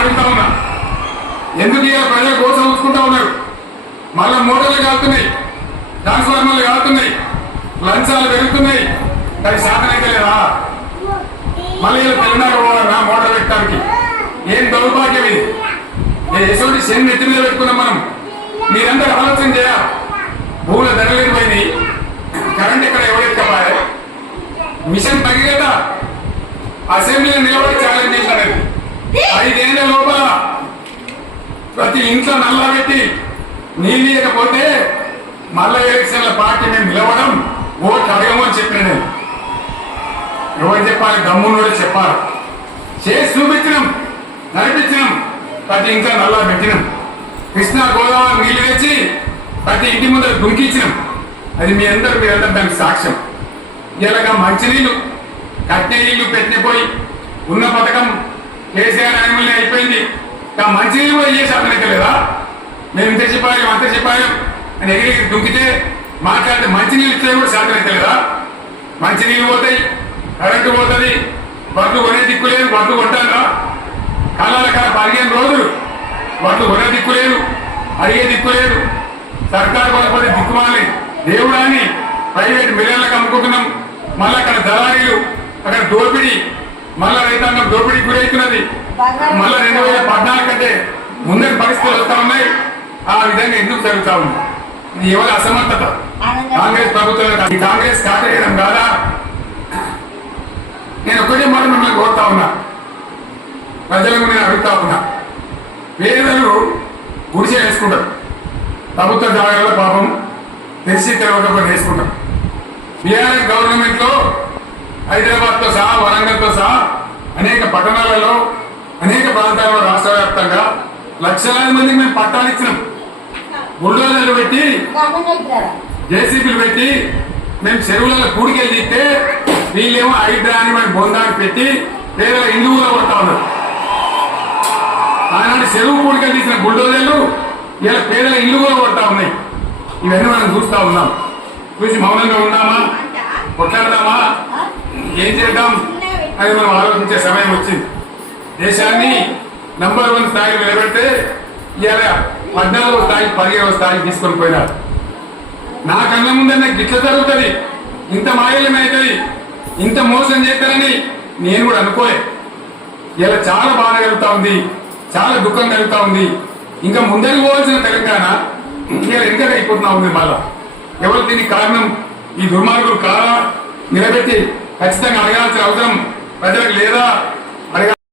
అడుగుతా ఉన్నా. ఎందుకు ఇలా ప్రజలు కోసం చూసుకుంటా ఉన్నారు? మళ్ళా మోటార్లు కాలుతున్నాయి, ట్రాన్స్ఫార్మర్లు కాలుతున్నాయి, లంచాలు పెరుగుతున్నాయి. దానికి శాతం అయితే లేదా? మళ్ళీ తెలంగాణ పోవాలన్నా మోటార్ పెట్టడానికి? ఏం దౌర్భాగ్యం ఇది! ఎటువంటి శని నెత్తి మీద పెట్టుకున్నాం మనం. మీరందరూ ఆలోచన చేయాలి. భూముల ధరలేని పోయినాయి, కరెంట్ ఇక్కడ ఎవరెక్కపాయే, మిషన్ భగీరథ అసెంబ్లీలో నిలబడి ఛాలెంజ్ చేశారు. 5 ఏళ్ల లోపల ప్రతి ఇంట్లో నల్ల పెట్టి నీళ్ళు ఇవ్వకపోతే మళ్ళా ఎలక్షన్ల పార్టీ మేము నిలవడం, ఓట్లు అడగమని చెప్పిన నేను. ఎవరు చెప్పాలి? దమ్మును చెప్పాలి. చేసి చూపించినాం, నడిపించినాం, ప్రతి ఇంట్లో నల్లా పెట్టినాం. కృష్ణా గోదావరి నీళ్లు తెచ్చి ప్రతి ఇంటి ముందర దుంకిచ్చినాం. అది మీరందరూ దానికి సాక్ష్యం. ఇలాగా మంచినీళ్ళు కట్టే నీళ్లు పెట్టిపోయి ఉన్న పథకం కేసీఆర్ ఎమ్మెల్యే అయిపోయింది. మంచినీళ్ళు కూడా ఏ శాతం అయితే లేదా? మేము ఇంత చెప్పాలి అంత చెప్పాలి అని ఎగిరి దుంకితే మాట్లాడితే మంచినీళ్ళు ఇచ్చే కూడా శాతం అయితే లేదా? మంచినీళ్ళు పోతాయి, కరెంటు పోతుంది, బట్లు కొనే దిక్కు లేదు. బట్లు కొంటారా? కాలాల కాల 15 రోజులు బట్లు కొనే దిక్కు లేదు, అడిగే దిక్కు లేదు. సర్కారు కొనకపోతే దిక్కుమాలి దేవుడా అని ప్రైవేట్ మిల్లర్లకు అమ్ముకుంటున్నాం. మళ్ళీ అక్కడ దళారీలు, అక్కడ దోపిడీ, మళ్ళా రైతాంగం దోపిడీ గురవుతున్నది. మళ్ళా 2014 కంటే ముందరి పరిస్థితులు వస్తా ఉన్నాయి. ఆ విధంగా ఎందుకు జరుగుతా ఉంది? ఇది ఎవరి అసమర్థత? కాంగ్రెస్ ప్రభుత్వం. ఈ కాంగ్రెస్ కాటేయడం కాదా? నేను ఒకటే మాట మిమ్మల్ని కోరుతా ఉన్నా, ప్రజలకు నేను అడుగుతా ఉన్నా. పేదలు గుడిసె వేసుకుంటారు, ప్రభుత్వ జాగ్రత్తలో పాపం తెలిసి తెలవకుండా వేసుకుంటారు. బీఆర్ఎస్ గవర్నమెంట్ లో హైదరాబాద్ తో సహా, వరంగల్ తో సహా అనేక పట్టణాలలో, అనేక ప్రాంతాలలో రాష్ట్ర వ్యాప్తంగా లక్షలాది మందికి మేము పట్టాలు ఇచ్చినాం. బుల్డోజర్లు పెట్టి, జేసీబీలు పెట్టి మేము చెరువులలో కూడికెళ్ళి తీస్తే వీళ్ళేమో హైడ్రా అని మన బొందాన్ని పెట్టి పేదల ఇండ్లు కూడా కొడతా ఉన్నారు. ఆనాడు చెరువు కూడికెళ్ళి తీసిన బుల్డోజర్లు ఇలా పేదల ఇల్లు కూడా కొడతా ఉన్నాయి. ఇవన్నీ మనం చూస్తా ఉన్నాం. చూసి మౌనంగా ఉన్నామా? కొట్లాడదామా? ఏం చేద్దాం అని మనం ఆలోచించే సమయం వచ్చింది. దేశాన్ని నంబర్ 1 స్థాయికి నిలబెడితే ఇవాళ 14వ స్థాయికి 15వ స్థాయికి తీసుకొని పోయినారు. నా కళ్ళ ముందే నాకు గిట్ల జరుగుతుంది, ఇంత మాయలమవుతుంది, ఇంత మోసం చేస్తారని నేను కూడా అనుకోలే. ఇలా చాలా బాధ కలుగుతా ఉంది, చాలా దుఃఖం కలుగుతా ఉంది. ఇంకా ముందరికి పోవాల్సిన తెలంగాణ ఇలా ఇంకా అయిపోతున్నా ఉంది. మళ్ళా ఎవరు దీనికి కారణం? ఈ దుర్మార్గులు కాదా? నిలబెట్టి ఖచ్చితంగా అడగాల్సిన అవసరం ప్రజలకు లేదా?